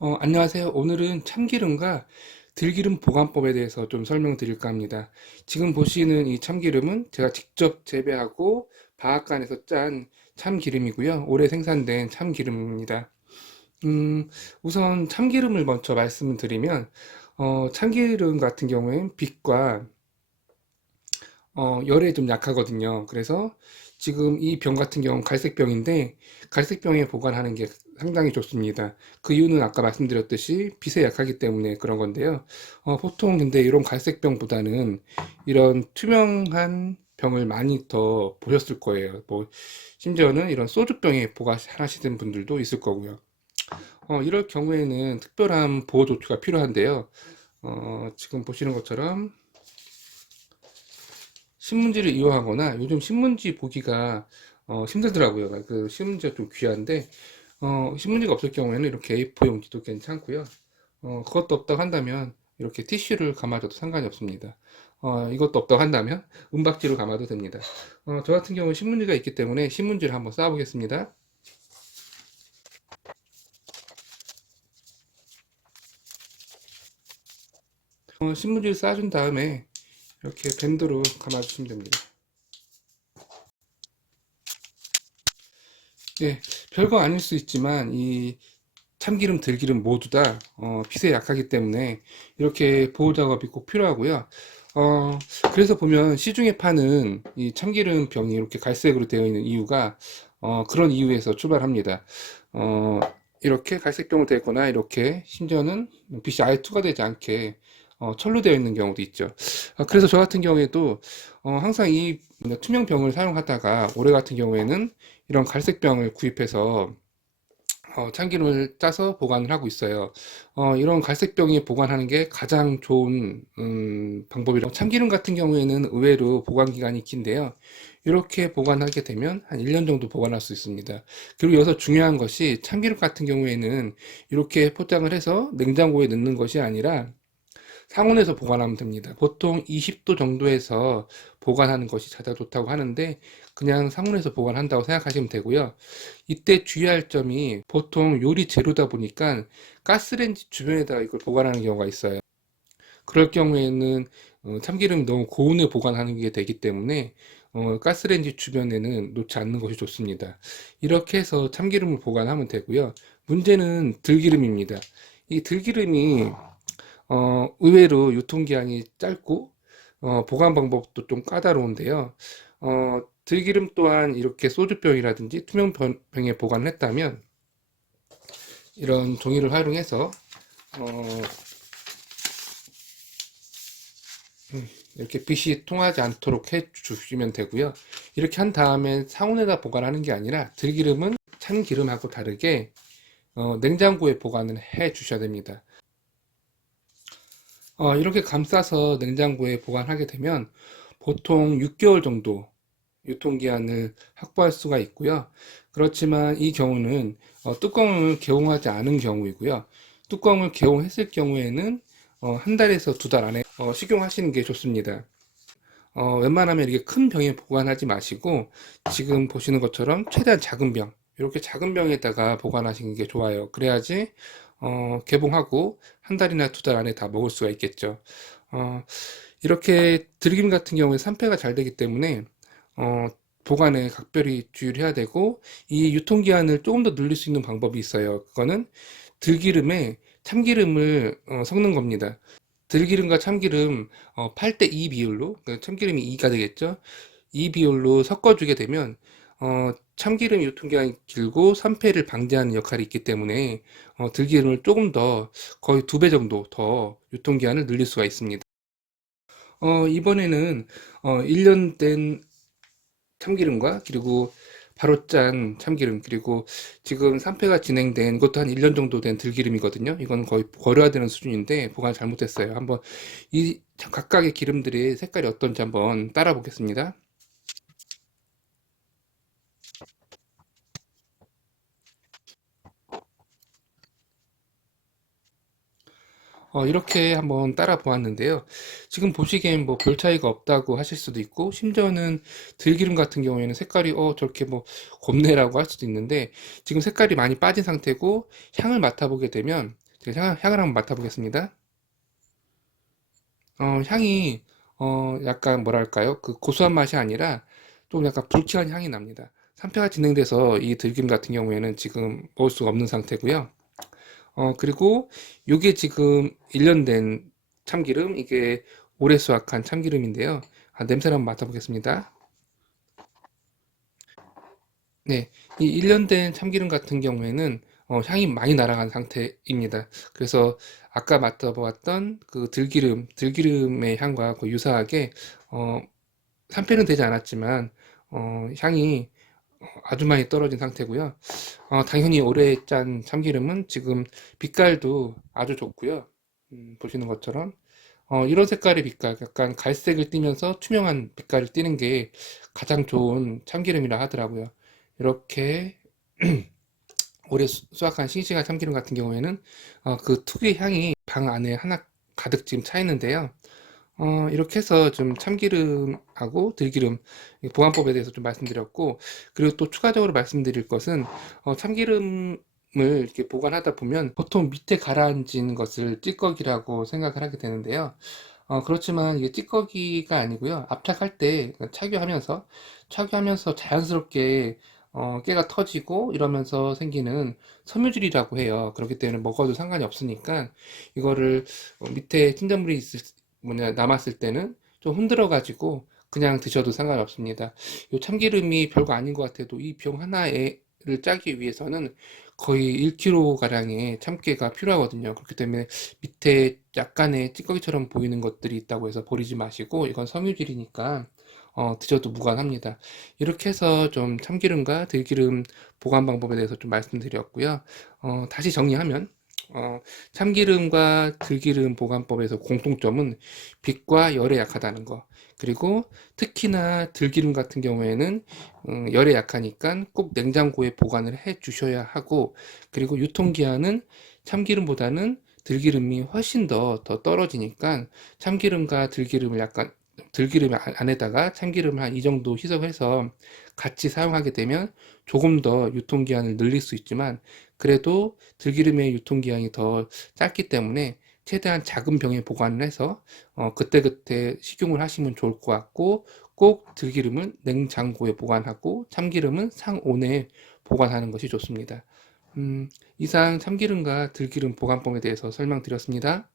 안녕하세요. 오늘은 참기름과 들기름 보관법에 대해서 좀 설명드릴까 합니다. 지금 보시는 이 참기름은 제가 직접 재배하고 방앗간에서 짠 참기름이고요. 올해 생산된 참기름입니다. 우선 참기름을 먼저 말씀드리면, 참기름 같은 경우에는 빛과 열에 좀 약하거든요. 그래서 지금 이 병 같은 경우는 갈색병인데 갈색병에 보관하는 게 상당히 좋습니다. 그 이유는 아까 말씀드렸듯이 빛에 약하기 때문에 그런 건데요. 보통 근데 이런 갈색병보다는 이런 투명한 병을 많이 더 보셨을 거예요. 뭐 심지어는 이런 소주병에 보관하시는 분들도 있을 거고요. 이럴 경우에는 특별한 보호 조치가 필요한데요. 지금 보시는 것처럼 신문지를 이용하거나 요즘 신문지 보기가 힘들더라고요. 그 신문지가 좀 귀한데 신문지가 없을 경우에는 이렇게 A4 용지도 괜찮고요. 그것도 없다고 한다면 이렇게 티슈를 감아줘도 상관이 없습니다. 이것도 없다고 한다면 은박지로 감아도 됩니다. 저 같은 경우는 신문지가 있기 때문에 신문지를 한번 쌓아보겠습니다. 신문지를 쌓아준 다음에 이렇게 밴드로 감아주시면 됩니다. 예, 별거 아닐 수 있지만 이 참기름, 들기름 모두 다 빛에 약하기 때문에 이렇게 보호 작업이 꼭 필요하고요. 어, 그래서 보면 시중에 파는 이 참기름 병이 이렇게 갈색으로 되어 있는 이유가 그런 이유에서 출발합니다. 어, 이렇게 갈색병으로 되어 있거나 이렇게 심지어는 빛이 아예 투과되지 않게 철로 되어 있는 경우도 있죠. 그래서 저 같은 경우에도 항상 이 투명 병을 사용하다가 올해 같은 경우에는 이런 갈색병을 구입해서 참기름을 짜서 보관을 하고 있어요. 이런 갈색병에 보관하는 게 가장 좋은 방법이라고. 참기름 같은 경우에는 의외로 보관 기간이 긴데요. 이렇게 보관하게 되면 한 1년 정도 보관할 수 있습니다. 그리고 여기서 중요한 것이 참기름 같은 경우에는 이렇게 포장을 해서 냉장고에 넣는 것이 아니라 상온에서 보관하면 됩니다. 보통 20도 정도에서 보관하는 것이 가장 좋다고 하는데 그냥 상온에서 보관한다고 생각하시면 되고요. 이때 주의할 점이 보통 요리 재료다 보니까 가스레인지 주변에다 이걸 보관하는 경우가 있어요. 그럴 경우에는 참기름이 너무 고온에 보관하는 게 되기 때문에 가스레인지 주변에는 놓지 않는 것이 좋습니다. 이렇게 해서 참기름을 보관하면 되고요. 문제는 들기름입니다. 이 들기름이 의외로 유통기한이 짧고 보관 방법도 좀 까다로운데요. 들기름 또한 이렇게 소주병이라든지 투명 병에 보관을 했다면 이런 종이를 활용해서 어, 이렇게 빛이 통하지 않도록 해 주시면 되고요. 이렇게 한 다음에 상온에다 보관하는 게 아니라 들기름은 참기름하고 다르게 냉장고에 보관을 해 주셔야 됩니다. 이렇게 감싸서 냉장고에 보관하게 되면 보통 6개월 정도 유통기한을 확보할 수가 있고요. 그렇지만 이 경우는 뚜껑을 개봉하지 않은 경우이고요. 뚜껑을 개봉했을 경우에는 한 달에서 두 달 안에 식용하시는 게 좋습니다. 웬만하면 이렇게 큰 병에 보관하지 마시고 지금 보시는 것처럼 최대한 작은 병, 이렇게 작은 병에다가 보관하시는 게 좋아요. 그래야지 개봉하고 한 달이나 두 달 안에 다 먹을 수가 있겠죠. 어, 이렇게 들기름 같은 경우에 산패가 잘 되기 때문에 어, 보관에 각별히 주의를 해야 되고 이 유통기한을 조금 더 늘릴 수 있는 방법이 있어요. 그거는 들기름에 참기름을 섞는 겁니다. 들기름과 참기름 8대2 비율로, 그러니까 참기름이 2가 되겠죠. 이 비율로 섞어주게 되면 참기름 유통기한이 길고 산패를 방지하는 역할이 있기 때문에 들기름을 조금 더 거의 2배 정도 더 유통기한을 늘릴 수가 있습니다. 이번에는 1년 된 참기름과 그리고 바로 짠 참기름 그리고 지금 산패가 진행된 이것도 한 1년 정도 된 들기름이거든요. 이건 거의 버려야 되는 수준인데 보관 잘못했어요. 한번 이 각각의 기름들의 색깔이 어떤지 한번 따라 보겠습니다. 이렇게 한번 따라 보았는데요. 지금 보시기엔 뭐 별 차이가 없다고 하실 수도 있고, 심지어는 들기름 같은 경우에는 색깔이, 저렇게 뭐 곱네라고 할 수도 있는데, 지금 색깔이 많이 빠진 상태고, 향을 맡아보게 되면, 제가 향을 한번 맡아보겠습니다. 향이 약간 뭐랄까요? 그 고소한 맛이 아니라 좀 약간 불쾌한 향이 납니다. 산패가 진행돼서 이 들기름 같은 경우에는 지금 먹을 수가 없는 상태고요. 그리고 요게 지금 1년 된 참기름, 이게 오래 수확한 참기름인데요. 냄새를 한번 맡아보겠습니다. 네, 이 1년 된 참기름 같은 경우에는 향이 많이 날아간 상태입니다. 그래서 아까 맡아보았던 그 들기름의 향과 그 유사하게 어, 산패는 되지 않았지만 향이 아주 많이 떨어진 상태고요. 당연히 오래 짠 참기름은 지금 빛깔도 아주 좋고요. 보시는 것처럼 이런 색깔의 빛깔, 약간 갈색을 띠면서 투명한 빛깔을 띠는 게 가장 좋은 참기름이라 하더라고요. 이렇게 올해 수확한 싱싱한 참기름 같은 경우에는 그 특유의 향이 방 안에 하나 가득 지금 차 있는데요. 이렇게 해서 좀 참기름하고 들기름 보관법에 대해서 좀 말씀드렸고, 그리고 또 추가적으로 말씀드릴 것은 참기름을 이렇게 보관하다 보면 보통 밑에 가라앉은 것을 찌꺼기라고 생각을 하게 되는데요. 그렇지만 이게 찌꺼기가 아니고요. 압착할 때 착유하면서 자연스럽게 깨가 터지고 이러면서 생기는 섬유질이라고 해요. 그렇기 때문에 먹어도 상관이 없으니까 이거를 밑에 찐전물이 남았을 때는 좀 흔들어 가지고 그냥 드셔도 상관없습니다. 이 참기름이 별거 아닌 것 같아도 이 병 하나를 짜기 위해서는 거의 1kg 가량의 참깨가 필요하거든요. 그렇기 때문에 밑에 약간의 찌꺼기처럼 보이는 것들이 있다고 해서 버리지 마시고, 이건 섬유질이니까 드셔도 무관합니다. 이렇게 해서 좀 참기름과 들기름 보관 방법에 대해서 좀 말씀드렸고요. 다시 정리하면 참기름과 들기름 보관법에서 공통점은 빛과 열에 약하다는 거. 그리고 특히나 들기름 같은 경우에는 열에 약하니까 꼭 냉장고에 보관을 해 주셔야 하고, 그리고 유통기한은 참기름보다는 들기름이 훨씬 더 떨어지니까 참기름과 들기름을 약간 들기름 안에다가 참기름을 한 이 정도 희석해서 같이 사용하게 되면 조금 더 유통기한을 늘릴 수 있지만, 그래도 들기름의 유통기한이 더 짧기 때문에 최대한 작은 병에 보관을 해서 그때그때 식용을 하시면 좋을 것 같고, 꼭 들기름은 냉장고에 보관하고 참기름은 상온에 보관하는 것이 좋습니다. 이상 참기름과 들기름 보관법에 대해서 설명드렸습니다.